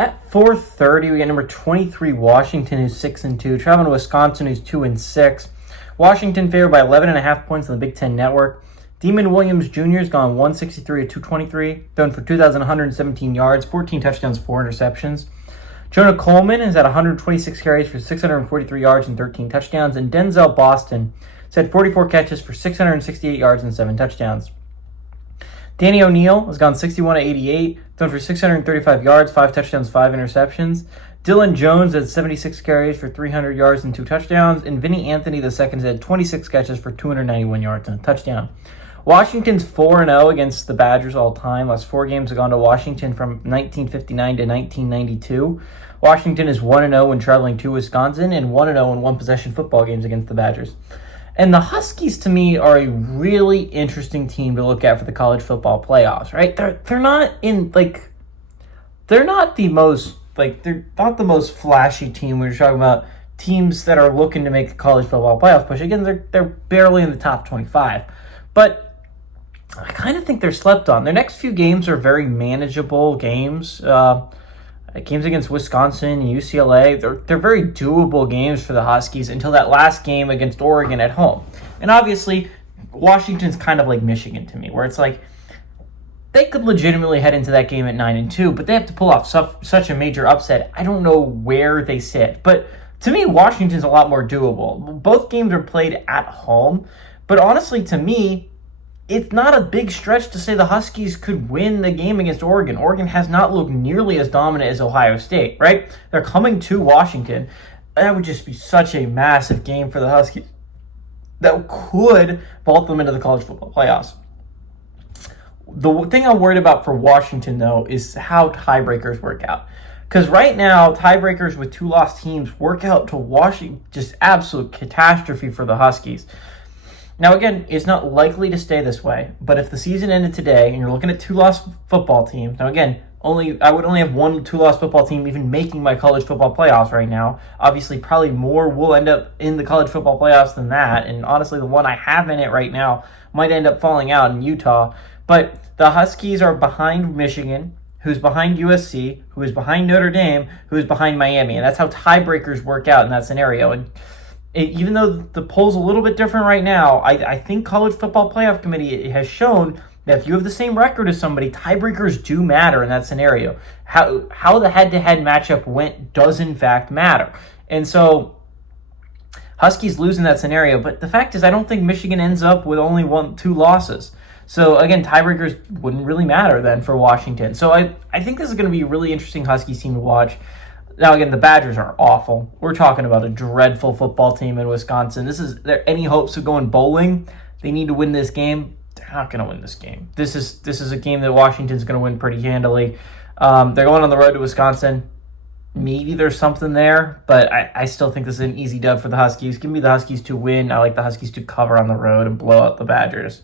At 4:30, we got number 23 Washington, who's 6-2, traveling to Wisconsin, who's 2-6. Washington favored by 11.5 points on the Big Ten Network. Demon Williams Jr. has gone 163 to 223, thrown for 2,117 yards, 14 touchdowns, 4 interceptions. Jonah Coleman has had 126 carries for 643 yards and 13 touchdowns, and Denzel Boston has had 44 catches for 668 yards and 7 touchdowns. Danny O'Neal has gone 61 to 88, thrown for 635 yards, 5 touchdowns, 5 interceptions. Dylan Jones had 76 carries for 300 yards and 2 touchdowns, and Vinny Anthony II has had 26 catches for 291 yards and a touchdown. Washington's 4-0 against the Badgers all time. Last 4 games have gone to Washington from 1959 to 1992. Washington is 1-0 when traveling to Wisconsin and 1-0 in one-possession football games against the Badgers. And the Huskies, to me, are a really interesting team to look at for the college football playoffs, right? They're not in, like, they're not the most flashy team when you're talking about teams that are looking to make the college football playoff push. Again, they're barely in the top 25. But I kind of think they're slept on. Their next few games are very manageable games. Games against Wisconsin and UCLA, they're very doable games for the Huskies until that last game against Oregon at home. And obviously, Washington's kind of like Michigan to me, where it's like they could legitimately head into that game at 9-2, but they have to pull off such a major upset. I don't know where they sit. But to me, Washington's a lot more doable. Both games are played at home, but honestly, to me, it's not a big stretch to say the Huskies could win the game against Oregon. Oregon has not looked nearly as dominant as Ohio State, right? They're coming to Washington. That would just be such a massive game for the Huskies that could vault them into the college football playoffs. The thing I'm worried about for Washington, though, is how tiebreakers work out. Because right now, tiebreakers with 2 lost teams work out to Washington, just absolute catastrophe for the Huskies. Now, again, it's not likely to stay this way, but if the season ended today and you're looking at 2 lost football teams, now again, I would only have 1 2-loss football team even making my college football playoffs right now. Obviously, probably more will end up in the college football playoffs than that, and honestly, the one I have in it right now might end up falling out in Utah. But the Huskies are behind Michigan, who's behind USC, who is behind Notre Dame, who is behind Miami, and that's how tiebreakers work out in that scenario. And even though the poll's a little bit different right now, I think College Football Playoff Committee has shown that if you have the same record as somebody, tiebreakers do matter in that scenario. How the head-to-head matchup went does in fact matter. And so Huskies lose in that scenario, but the fact is I don't think Michigan ends up with only 2 losses. So again, tiebreakers wouldn't really matter then for Washington. So I think this is going to be a really interesting Huskies team to watch. Now, again, the Badgers are awful. We're talking about a dreadful football team in Wisconsin. Is there any hopes of going bowling? They need to win this game. They're not going to win this game. This is a game that Washington's going to win pretty handily. They're going on the road to Wisconsin. Maybe there's something there, but I still think this is an easy dub for the Huskies. Give me the Huskies to win. I like the Huskies to cover on the road and blow out the Badgers.